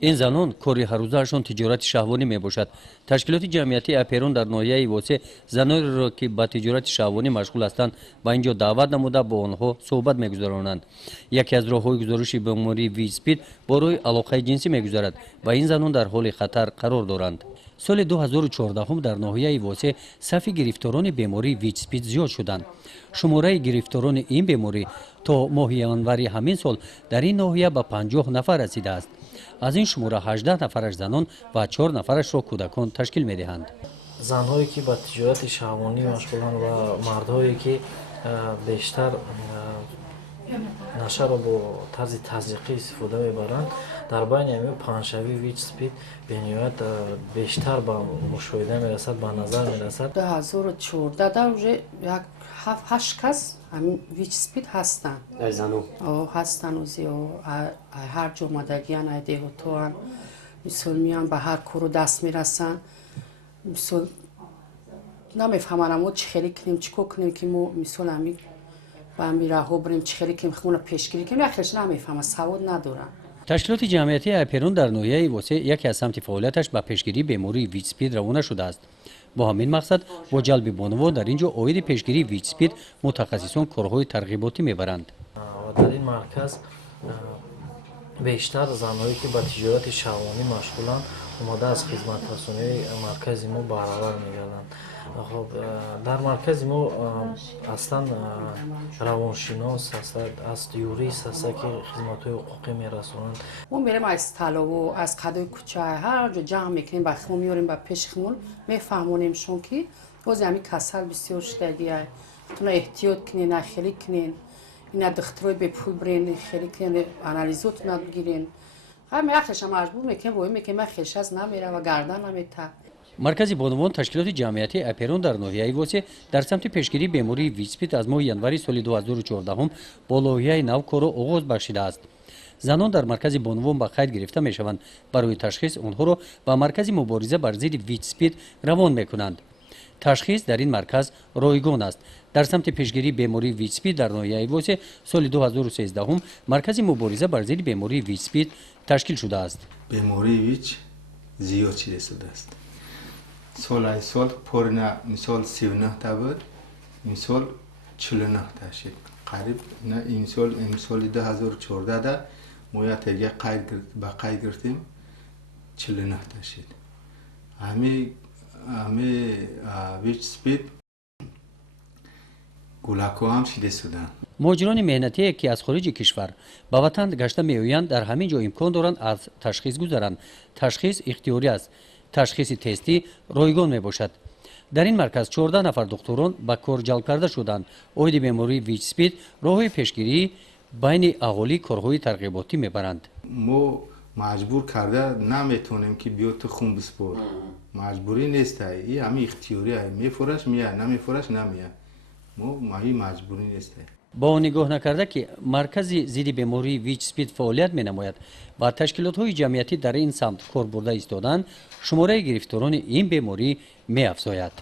این زنان کاری هرروزه‌شان تجارت شهوانی میباشد. تشکیلات جمعیتی اپرون در ناحیه واسه زنانی را که با تجارت شهوانی مشغول هستند با اینجا دعوت نموده با آنها صحبت میگذرانند. یکی از راه‌های گزارش بیماری ویچ اسپید با روی علاقه جنسی میگذرد و این زنان در حال خطر قرار دارند. سال 2014 در ناحیه واسه صف گرفتاران بیماری ویچ اسپید زیاد شدند. شماره گرفتاران این بیماری تا ماه январи همین سال در این ناحیه به 50 نفر رسیده است. از این شماره 18 نفرش زنان و 4 نفرش را کودکان تشکیل می‌دهند. زنهایی که با تجارت شهوانی مشغولند و مردهایی که بیشتر نشه را با طرز تزریقی استفاده میبرند در بین همین پنجشنبه ویچ اسپید به نهایت بیشتر به مشاهده میرسد، به نظر میرسد. 2014 در уже 7-8 کس همین ویچ اسپید هستند. هستند و هر جا آمدگیان ایده و تو هم مثل میان به هر کارو دست میرسن. مثل نمیفهمن اما چی خیلی کنیم چی کنیم که ما مثل همین با همین راه ها بریم چی خیلی کنیم خمونه پیشگیری کنیم اخیرش نمیفهمن سواد ندارن. تشکیلات جمعیتی اپرون در ناحیه واسه یکی از سمت فعالیتش به پیشگیری بیماری ویچ اسپید روانه شده است. با همین مقصد با جلب بانوان در اینجا اوید پیشگیری ویچ اسپید متخصصان کارهای ترغیباتی میبرند. و در این مرکز بیشتر زنهایی که با تجارت شهوانی مشغولند اومده از خدمت رسانی مرکز ما برابر میگردند. خب در مرکز ما اصلا روانشناس است، یوریست است که خدمات حقوقی میرسونند. ما میریم از طلا و از قدای کوچه هر جا جمع میکنیم با خمون میاریم با پیش خمون میفهمونیمشون که باز همین کسل بسیار شدگیه تونه احتیاط کنین خیلی کنین اینا دخترای به پول برین خیلی کنین انالیزات نگیرین همین اخرش مجبور میکنیم وای میکنیم من خیش از نمیره و گردن نمیته. مرکز بانوان تشکیلات جمعیتی اپرون در ناحیه واسه در سمت پیشگیری بیماری ویچ اسپید از ماه январи سال 2014 با لایحه نو کار آغاز بخشیده است. زنان در مرکز بانوان با قید گرفته میشوند. برای تشخیص آنها را به مرکز مبارزه بر ضد ویچ اسپید روان میکنند. تشخیص در این مرکز رایگان است. در سمت پیشگیری بیماری ویچ اسپید در ناحیه واسه سال 2013 مرکز مبارزه بر ضد بیماری ویچ اسپید تشکیل شده است. بیماری ویچ زیاد شده است. سال پرنا مثال 39 تا بود، مثال 49 تا شد. قریب نه این سال 2014 دا ما تیجه قید گرفتیم 49 تا شد. همه ویچ اسپید گولاکو هم شده شدن. مهاجران مهنتی که از خارج کشور به وطن گشته میآیند در همین جا امکان دارند از تشخیص گذرند. تشخیص اختیاری است. تشخیص تستی رایگان می باشد. در این مرکز 14 نفر دکتران به کار جلب کرده شدند. اوید بیماری ویچ اسپید راه پیشگیری بین اهالی کارهای ترغیباتی میبرند. ما مجبور کرده نمیتونیم که بیا تو خون بسپار. مجبوری نیست. این همین اختیاری است. میفروش میاد، نمیفروش نمیاد. ما مجبوری نیست. با نگاه نکرده که مرکز ضد بیماری ویچ اسپید فعالیت می‌نماید و تشکیلات‌های جمعیتی در این سمت کار برده ایستادند، شماره گرفتاران این بیماری می‌افزاید.